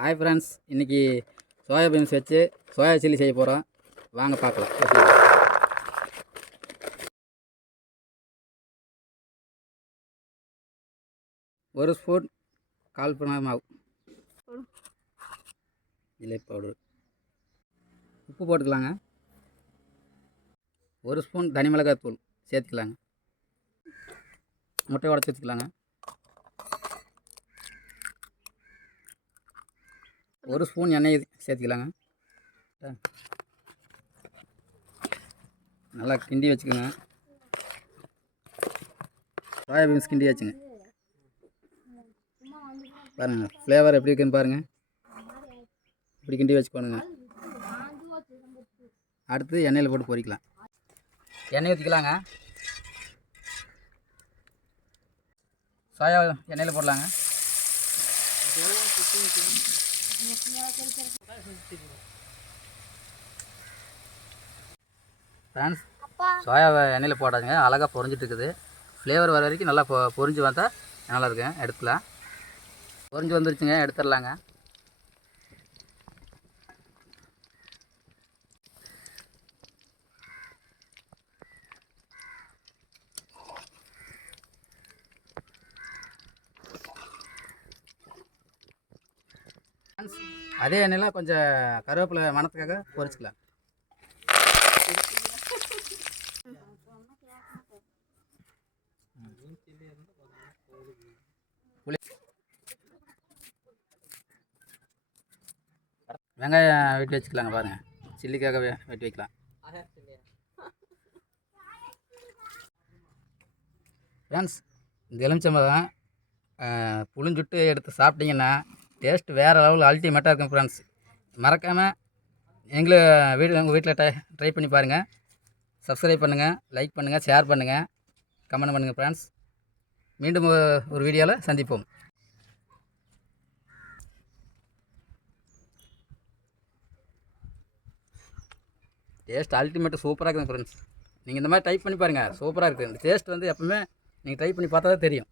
Hi friends, இன்றைக்கி soya beans வச்சு soya chilli செய்ய போகிறோம். வாங்க பார்க்கலாம். ஒரு ஸ்பூன் கால்பனா மாவு, இலை பவுடர், உப்பு போட்டுக்கலாங்க. ஒரு ஸ்பூன் தனி மிளகாய் தூள் சேர்த்துக்கலாங்க. முட்டை உடச்சி வச்சுக்கலாங்க. ஒரு ஸ்பூன் எண்ணெய் சேர்த்துக்கலாங்க. நல்லா கிண்டி வச்சுக்கோங்க. சோயா பீன்ஸ் கிண்டி வச்சுங்க. பாருங்கள் ஃப்ளேவர் எப்படி இருக்குன்னு பாருங்கள். இப்படி கிண்டி வச்சுக்கோணுங்க. அடுத்து எண்ணெயில் போட்டு பொரிக்கலாம். எண்ணெய் ஊற்றிக்கலாங்க. சோயா எண்ணெயில் போடலாங்க. ஃப்ரெண்ட்ஸ், சோயா எண்ணெயில் போடாதுங்க, அழகாக பொரிஞ்சிட்டு இருக்குது. ஃப்ளேவர் வர வரைக்கும் நல்லா பொரிஞ்சு வந்தால் நல்லா இருக்குங்க. எடுத்துக்கலாம். பொரிஞ்சு வந்துருச்சுங்க, எடுத்துடலாங்க. அதே எண்ணெயில் கொஞ்சம் கருவேப்பிலை மணத்துக்காக பொரிச்சுக்கலாம். வெங்காயம் வெட்டி வச்சுக்கலாங்க. பாருங்கள், சில்லிக்காக வெட்டி வைக்கலாம். ஃப்ரெண்ட்ஸ், இந்த எலுமிச்சம்பழம் புளிஞ்சுட்டு எடுத்து சாப்பிட்டிங்கன்னா டேஸ்ட் வேறு லெவலில் அல்டிமேட்டாக இருக்கும். ஃப்ரெண்ட்ஸ், மறக்காமல் உங்கள் வீட்டில் ட்ரை பண்ணி பாருங்கள். சப்ஸ்கிரைப் பண்ணுங்கள், லைக் பண்ணுங்கள், ஷேர் பண்ணுங்கள், கமெண்ட் பண்ணுங்கள். ஃப்ரெண்ட்ஸ், மீண்டும் ஒரு வீடியோவில் சந்திப்போம். டேஸ்ட் அல்டிமேட்டு சூப்பராக இருக்குங்க ஃப்ரெண்ட்ஸ். நீங்கள் இந்த மாதிரி ட்ரை பண்ணி பாருங்கள். சூப்பராக இருக்குது. இந்த டேஸ்ட் எப்பவுமே நீங்கள் ட்ரை பண்ணி பார்த்தா தான் தெரியும்.